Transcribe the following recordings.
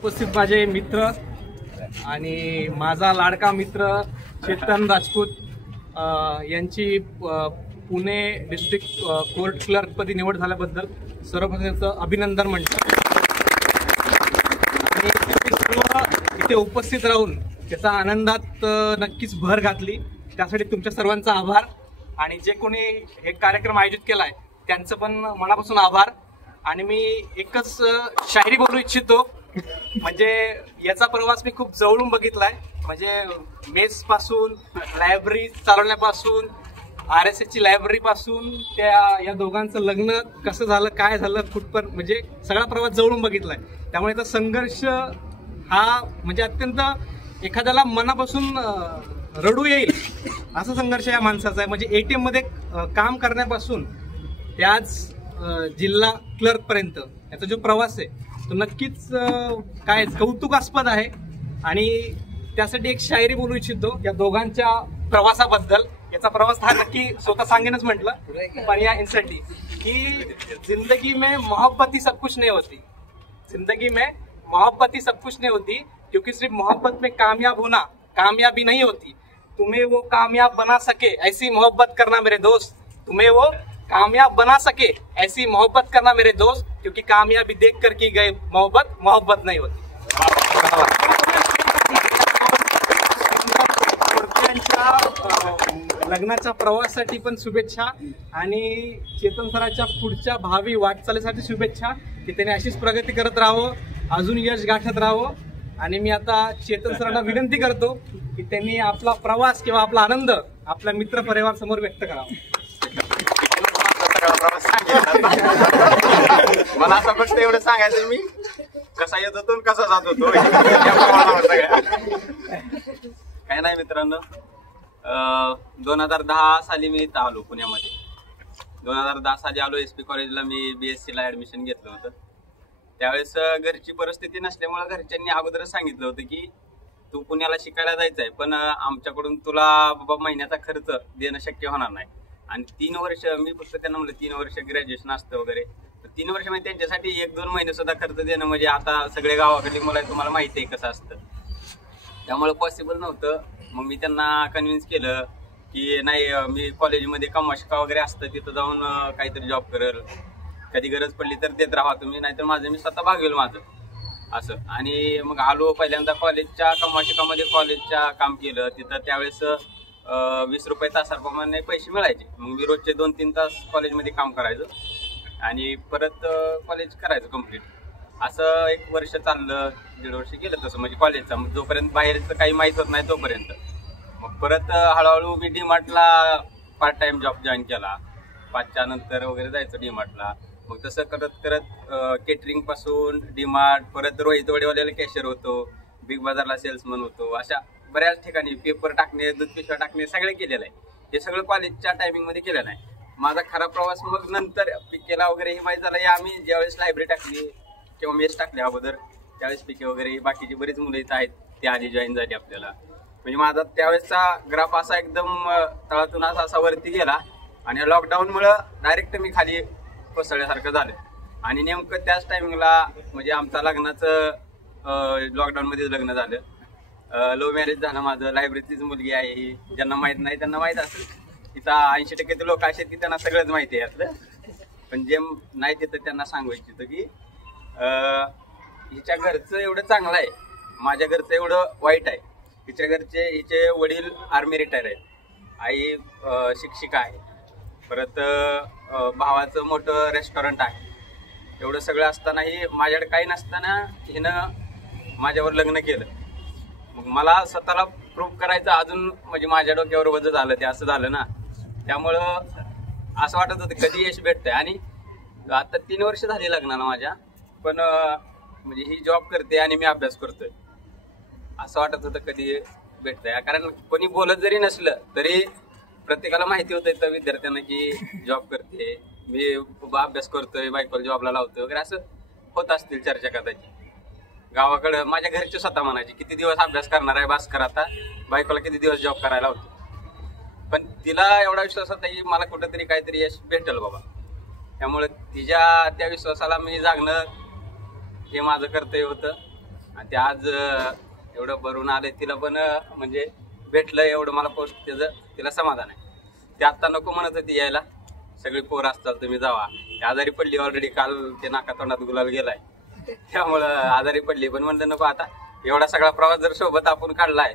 उपस्थित माझे मित्र आणि माझा लाडका मित्र चेतन राजपूत यांची पुणे डिस्ट्रिक्ट कोर्ट क्लर्कपदी निवड झाल्याबद्दल सर्वप्रथम अभिनंदन म्हणतो। आणि इथे उपस्थित राहून त्याचा आनंदात नक्कीच भर घातली, त्यासाठी तुमच्या सर्वांचा आभार। आणि जे कोणी हे कार्यक्रम आयोजित केलाय त्यांचं पण मनापासून आभार। आणि मी एकच शायरी बोलू इच्छितो, म्हणजे याचा प्रवास मी खूप जवळून बघितलाय। म्हणजे मेस पासून लायब्ररी चालवण्यापासून RSS ची लायब्ररी पासून या दोघांचं लग्न कसं झालं, काय झालं, कुठपर्यंत, म्हणजे सगळा प्रवास जवळून बघितलाय। त्यामुळे याचा संघर्ष हा म्हणजे अत्यंत एखाद्याला मनापासून रडू येईल असा संघर्ष या माणसाचा आहे। म्हणजे ATM मध्ये काम करण्यापासून ते आज जिल्हा क्लर्क पर्यंत याचा जो प्रवास आहे तो नक्कीच काय कौतुकास्पद आहे। आणि त्यासाठी एक शायरी बोलू इच्छितो या दोघांच्या प्रवासाबद्दल। याचा प्रवास हा नक्की स्वतः सांगेनच म्हटलं, पण या इन्स्टंटली की जिंदगी में मोहब्बत ही सब कुछ नहीं होती, जिंदगी में मोहब्बत ही सब कुछ नहीं होती, क्योंकि सिर्फ मोहब्बत में कामयाब होना कामयाबी नहीं होती। तुम्हें वो कामयाब बना सके ऐसी मोहब्बत करना मेरे दोस्त, तुम्हें वो कामयाब बना सके ऐसी मोहब्बत करना मेरे दोस्त, क्योंकि कामयाबी देख कर की गई मोहब्बत मोहब्बत नहीं होती। लग्नाच्या प्रवासासाठी पण शुभेच्छा आणि चेतन सरांच्या पुढच्या भावी वाटचालीसाठी शुभेच्छा की त्याने अशीच प्रगती करत राहावं, अजून यश गाठत राहावं। आणि मी आता चेतन सरांना विनंती करतो की त्यांनी आपला प्रवास किंवा आपला आनंद आपल्या मित्र परिवार समोर व्यक्त करावा। मला असं फक्त एवढं सांगायचं, मी कसा येत होतो आणि कसा जात होतो काय नाही मित्रांनो। 2010 साली मी इथं आलो पुण्यामध्ये। 2010 साली आलो SP कॉलेजला, मी BSc ला ऍडमिशन घेतलं होतं। त्यावेळेस घरची परिस्थिती नसल्यामुळे घरच्यांनी अगोदरच सांगितलं होतं की तू पुण्याला शिकायला जायचंय, पण आमच्याकडून तुला बाबा महिन्याचा खर्च देणं शक्य होणार नाही। आणि 3 वर्ष मी फक्त त्यांना म्हणलं 3 वर्ष ग्रॅज्युएशन असतं वगैरे, तर 3 वर्ष म्हणजे त्यांच्यासाठी 1-2 महिने सुद्धा खर्च देणं म्हणजे आता सगळे गावाकडली मुलं तुम्हाला माहिती आहे कसं असतं, त्यामुळे पॉसिबल नव्हतं। मग मी त्यांना कन्व्हिन्स केलं की नाही, मी कॉलेजमध्ये कमाशिका वगैरे असतं तिथं जाऊन काहीतरी जॉब करेल, कधी गरज पडली तर देत राहा तुम्ही, नाहीतर माझं मी स्वतः भागवेल माझं असं। आणि मग आलो पहिल्यांदा कॉलेजच्या कमाशिकामध्ये कॉलेजच्या काम केलं तिथं। त्यावेळेस 20 रुपये तासाप्रमाणे पैसे मिळायचे। मग मी रोजचे 2-3 तास कॉलेजमध्ये काम करायचं आणि परत कॉलेज करायचं कम्प्लीट। असं 1 वर्ष चाललं, 1.5 वर्ष गेलं तसं म्हणजे कॉलेजचा, मग जोपर्यंत बाहेरचं काही माहीत होत नाही तोपर्यंत। मग परत हळूहळू मी DMart-ला पार्ट टाइम जॉब जॉईन केला, 5च्या नंतर वगैरे जायचं DMart-ला। मग तसं करत करत केटरिंग पासून DMart, परत रोहित वडेवाल्याला कॅशियर होतो, बिग बाजारला सेल्समन होतो, अशा बऱ्याच ठिकाणी पेपर टाकणे, दूध पिशव्या टाकणे सगळे केलेलं आहे। हे सगळं कॉलेजच्या टायमिंग मध्ये केलेलं आहे। माझा खरा प्रवास मग नंतर PK वगैरे हे माहीत झालं। आम्ही ज्यावेळेस लायब्ररी टाकली किंवा मेस टाकली अगोदर, त्यावेळेस PK वगैरे बाकीची बरीच मुलं इथं आहेत ते आधी जॉईन झाली आपल्याला। म्हणजे माझा त्यावेळेसचा ग्राफ असा एकदम तळातून असा वरती गेला आणि लॉकडाऊनमुळे डायरेक्ट मी खाली कोसळल्यासारखं झालं। आणि नेमकं त्याच टायमिंगला म्हणजे आमचा लग्नाचं लॉकडाऊन मध्ये लग्न झालं, लव्ह मॅरेज झालं माझं। लायब्ररीचीच मुलगी आहे ही, ज्यांना माहित नाही त्यांना माहित असेल, तिथं 80% लोक असे की त्यांना सगळंच माहिती आहे यातलं, पण जे नाही तिथं त्यांना सांगू इच्छितो की हिच्या घरचं एवढं चांगलं आहे, माझ्या घरचं एवढं वाईट आहे। हिच्या घरचे, हिचे वडील आर्मी रिटायर आहेत, आई शिक्षिका आहे, परत भावाचं मोठं रेस्टॉरंट आहे। एवढं सगळं असतानाही माझ्याकडे काही नसताना हिनं माझ्यावर लग्न केलं। मग मला स्वतःला प्रूव्ह करायचं अजून म्हणजे माझ्या डोक्यावर वजन झालं, ते असं झालं ना, त्यामुळं असं वाटत होतं कधी यश भेटतंय। आणि आता 3 वर्ष झाली लग्नाला माझ्या, पण म्हणजे ही जॉब करते आणि मी अभ्यास करतोय, असं वाटत होतं कधी भेटतंय। कारण कोणी बोलत जरी नसलं तरी प्रत्येकाला माहिती होतं तर विद्यार्थ्यांना की जॉब करते, मी अभ्यास करतोय, बायकोला जॉबला लावतोय वगैरे, असं होत असतील चर्चा कदाचित गावाकडं। माझ्या घरचे स्वतः म्हणायचे किती दिवस अभ्यास करणार आहे, भास्कर आता बायकोला किती दिवस जॉब करायला होतो। पण तिला एवढा विश्वास होता की मला कुठेतरी काहीतरी यश भेटेल बाबा, त्यामुळे तिच्या त्या विश्वासाला मी जागणं हे माझं कर्तव्य होतं। आणि ते आज एवढं भरून आले, तिला पण म्हणजे भेटलं एवढं मला पोस्ट त्याचं तिला समाधान आहे. ते आत्ता नको म्हणत होती यायला, सगळी पोरं असतात तुम्ही जावा. आजारी पडली ऑलरेडी, काल ते नाका तोंडात गुलाल गेलाय त्यामुळं आजारी पडली. पण म्हणलं नको, आता एवढा सगळा प्रवास जर सोबत आपण काढलाय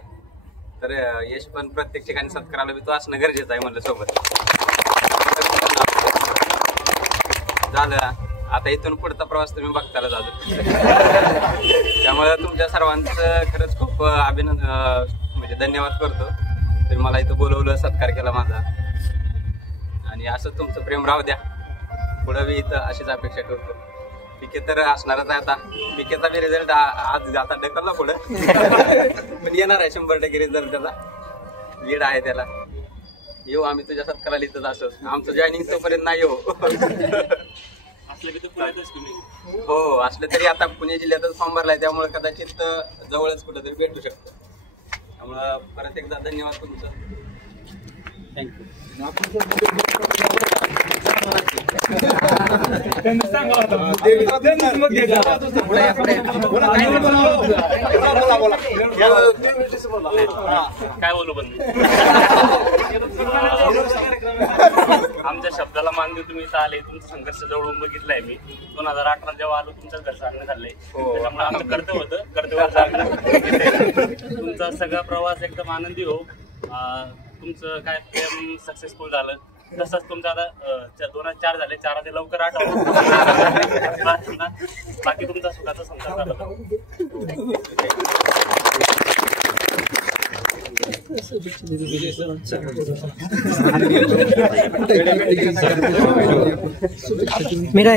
तर यश पण प्रत्येक ठिकाणी सत्काराला बी तो असणं गरजेचं आहे म्हणलं सोबत. झालं आता इथून पुढचा प्रवास तुम्ही बघताला जातो. त्यामुळे तुमच्या सर्वांचं खरंच खूप अभिनंदन, म्हणजे धन्यवाद करतो. तुम्ही मला इथं बोलवलं, सत्कार केला माझा, आणि असं तुमचं प्रेम राहू द्या. पुढं बी इथं अशीच अपेक्षा करतो. पिके तर असणारच आहे. आता पिकेचा बी रिझल्ट आज आता ढकलला पुढं पण येणार आहे 100% रिझल्ट. त्याचा लीड आहे त्याला. येऊ आम्ही तुझ्या सत्काराला इथंच असं. आमचं जॉईनिंग तोपर्यंत नाही हो. हो असलं तरी आता पुणे जिल्ह्यातच फॉर्म भरलाय, त्यामुळे कदाचित जवळच कुठेतरी भेटू शकतो. त्यामुळं परत एकदा धन्यवाद तुमचं. थँक्यू. काय बोलू पण आमच्या शब्दाला मान देऊन तुम्ही इथं आले. तुमचा संघर्ष जवळून बघितलाय मी. 2018 जेव्हा आलो तुमच्याच घर सांगण्यात आलंय. त्याच्यामुळे आमचं कर्तव्य होतं, कर्तव्य तुमचा सगळा प्रवास एकदम आनंदी हो. तुमचं काय प्रेम सक्सेसफुल झालं. तसंच तुमचं आता 2004 झाले, 4 ते लवकर 8 बाकी तुमचा सुखाचा संसार झाला. मेरा